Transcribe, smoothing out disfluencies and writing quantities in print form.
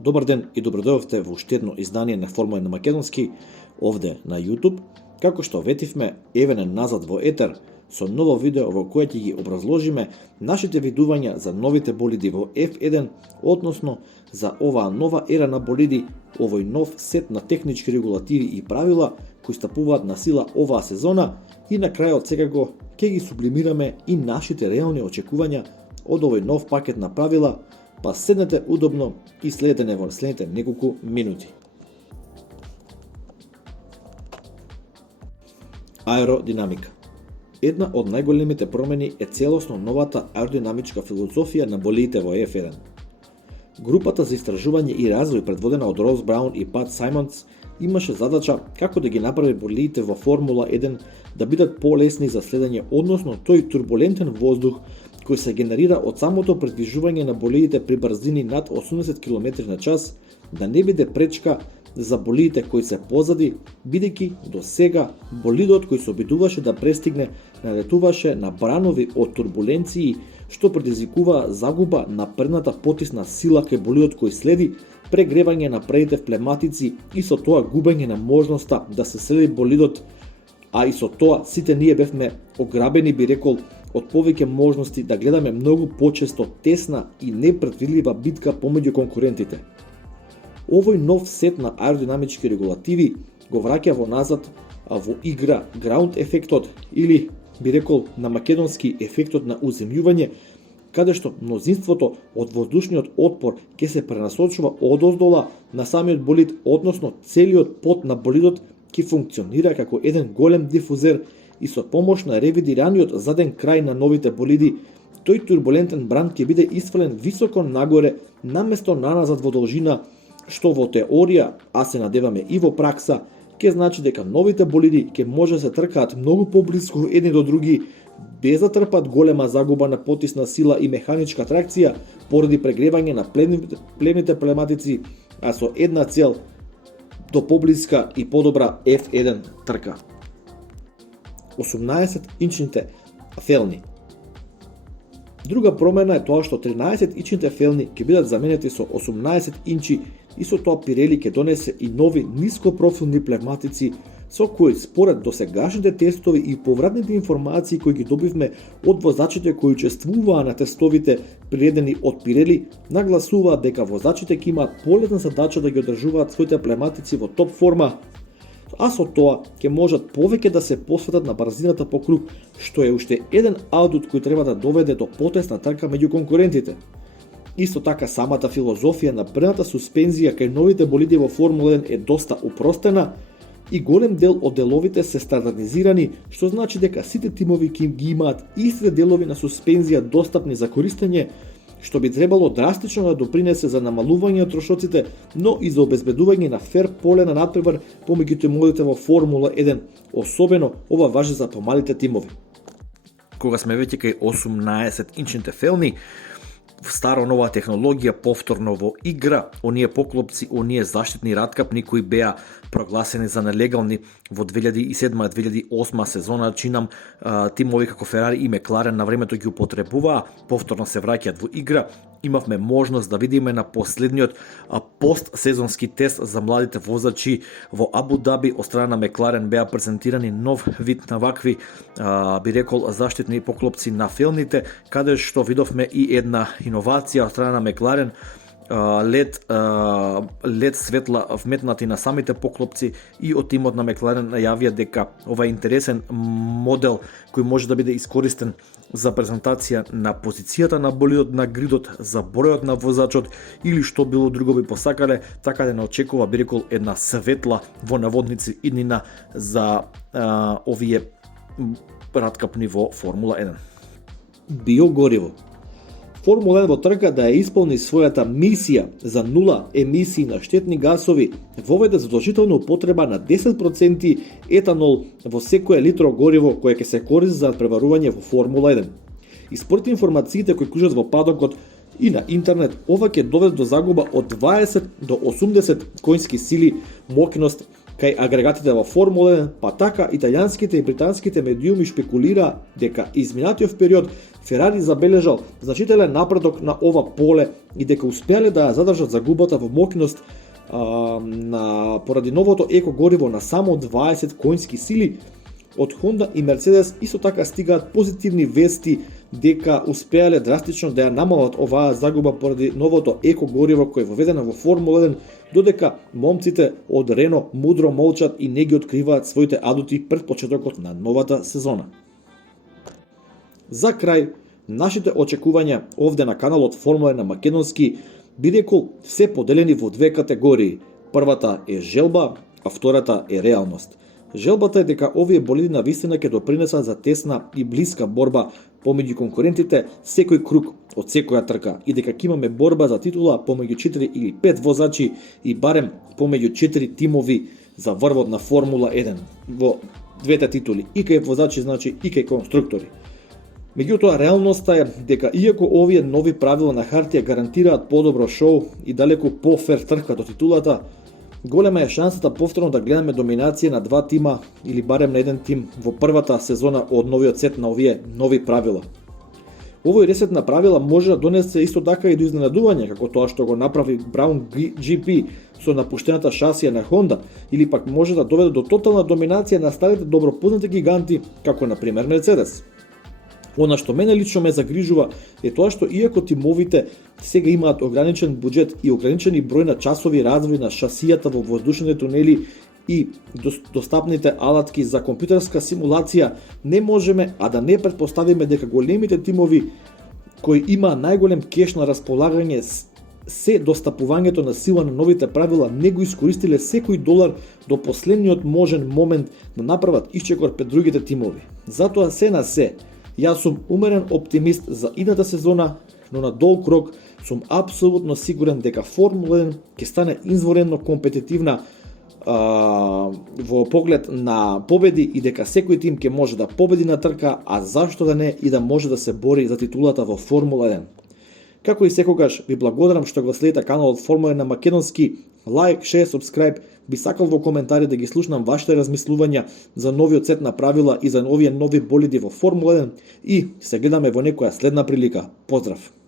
Добар ден и добродојавте во уште едно издание на Формула 1 на македонски, овде на YouTube. Како што ветивме, еве назад во етер, со ново видео во кое ќе ги образложиме нашите видувања за новите болиди во F1, односно за оваа нова ера на болиди, овој нов сет на технички регулативи и правила кои стапуваат на сила оваа сезона и на крајот секако ќе ги сублимираме и нашите реални очекувања од овој нов пакет на правила, па седнете удобно и следете не во следните неколку минути. Аеродинамика. Една од најголемите промени е целосно новата аеродинамичка филозофија на болидите во F1. Групата за истражување и развој предводена од Рос Браун и Пат Сајмонс имаше задача како да ги направи болидите во Формула 1 да бидат полесни за следење, односно тој турбулентен воздух кој се генерира од самото придвижување на болидите при брзини над 80 км на час да не биде пречка за болидите кои се позади, бидејќи до сега болидот кој се обидуваше да престигне налетуваше на бранови од турбуленции, што предизвикува загуба на предната потисна сила кај болидот кој следи, прегревање на предните вплематици и со тоа губење на можноста да се следи болидот, а и со тоа сите ние бевме ограбени, би рекол, од повеќе можности да гледаме многу почесто тесна и непредвидлива битка помеѓу конкурентите. Овој нов сет на аеродинамички регулативи го враќа во назад во игра граунд ефектот или би рекол на македонски ефектот на уземјување, каде што мнозинството од воздушниот отпор ќе се пренасочува одоздола на самиот болид, односно целиот под на болидот ќе функционира како еден голем дифузер и со помош на ревидираниот заден крај на новите болиди, тој турбулентен бран ќе биде исфрлен високо нагоре наместо наназад во должина, што во теорија, а се надеваме и во пракса, ќе значи дека новите болиди ќе може да се тркаат многу поблиску едни до други, без да трпат голема загуба на потисна сила и механичка тракција поради прегревање на племните плематици, а со една цел до поблиска и подобра F1 трка. 18-инчните фелни. Друга промена е тоа што 13-инчните фелни ќе бидат заменети со 18 инчи и со тоа Пирели ќе донесе и нови нископрофилни плевматици со кои според досегашните тестови и повратните информации кои ги добивме од возачите кои учествуваа на тестовите приредени од Пирели, нагласуваат дека возачите ќе имаат полесна задача да ги одржуваат своите плевматици во топ форма, а со тоа ќе можат повеќе да се посветат на брзината по круг, што е уште еден адут кој треба да доведе до потесна трка меѓу конкурентите. Исто така самата филозофија на предната суспензија кај новите болиди во Формула 1 е доста упростена и голем дел од деловите се стандардизирани, што значи дека сите тимови ќе ги имаат истите делови на суспензија достапни за користење, што би требало драстично да допринесе за намалување на трошоците, но и за обезбедување на фер поле на натпревар помеѓу тимовите во Формула 1, особено ова важи за помалите тимови. Кога сме веќе кај 18-инчните фелни, старо нова технологија повторно во игра, оние поклопци, оние заштитни раткапни кои беа прогласени за нелегални во 2007-2008 сезона, чинам тимови како Ферари и Мекларен на времето ги употребуваа, повторно се враќаат во игра. Имавме можност да видиме на последниот постсезонски тест за младите возачи во Абу Даби од страна на Мекларен беа презентирани нов вид на вакви би рекол заштитни поклопци на фелните, каде што видовме и една иновација од страна на Мекларен, LED светла вметнати на самите поклопци и од тимот на Мекларен најавија дека ова е интересен модел кој може да биде искористен за презентација на позицијата на болидот на гридот, за бројот на возачот или што било друго би посакале, така да не очекува би рекол една светла во наводници иднина за овие раткапни во Формула 1. Биогориво. Формула 1 во трка да ја исполни својата мисија за нула емисии на штетни гасови, воведе задолжителна употреба на 10% етанол во секој литро гориво кое ќе се користи за преварување во Формула 1. И според информациите кои кружат во падокот и на интернет, ова ќе доведе до загуба од 20 до 80 коњски сили моќност кај агрегатите во Формула 1, па така италијанските и британските медиуми шпекулира дека изминатиот период Ферари забележал значителен напредок на ова поле и дека успеале да ја задржат загубата во моќност поради новото еко гориво на само 20 коњски сили. Од Honda и Mercedes исто така стигаат позитивни вести дека успеале драстично да ја намалат оваа загуба поради новото еко гориво кој е воведено во Формула 1, додека момците од Рено мудро молчат и не ги откриваат своите адути пред почетокот на новата сезона. За крај, нашите очекувања овде на каналот Формула 1 на македонски би рекол се поделени во две категории. Првата е желба, а втората е реалност. Желбата е дека овие болиди на вистина ќе допринесат за тесна и блиска борба помеѓу конкурентите секој круг од секоја трка и дека ќе имаме борба за титула помеѓу 4 или 5 возачи и барем помеѓу 4 тимови за врвот на Формула 1 во двете титули, и кај возачи, значи и кај конструктори. Меѓутоа, реалноста е дека иако овие нови правила на хартија гарантираат подобро шоу и далеку по-фер трка до титулата, голема е шансата повторно да гледаме доминација на два тима или барем на еден тим во првата сезона од новиот сет на овие нови правила. Овој ресет на правила може да донесе исто така и до изненадување, како тоа што го направи Brown GP со напуштената шасија на Honda, или пак може да доведе до тотална доминација на старите добропознати гиганти, како на пример Mercedes. Она што мене лично ме загрижува е тоа што иако тимовите сега имаат ограничен буџет и ограничени број на часови развој на шасијата во воздушните тунели и достапните алатки за компјутерска симулација, не можеме а да не претпоставиме дека големите тимови кои има најголем кеш на располагање се достапувањето на сила на новите правила не го искористиле секој долар до последниот можен момент да направат исчекор пред другите тимови. Затоа се на се, јас сум умерен оптимист за идната сезона, но на долг рок сум апсолутно сигурен дека Формула 1 ќе стане изворено компетитивна во поглед на победи и дека секој тим ќе може да победи на трка, а зашто да не и да може да се бори за титулата во Формула 1. Како и секогаш, ви благодарам што го следите каналот Формула 1 на македонски. Лайк, шер, субскрайб, би сакал во коментари да ги слушнам вашите размислувања за новиот сет на правила и за овие нови болиди во Формула 1 и се гледаме во некоја следна прилика. Поздрав!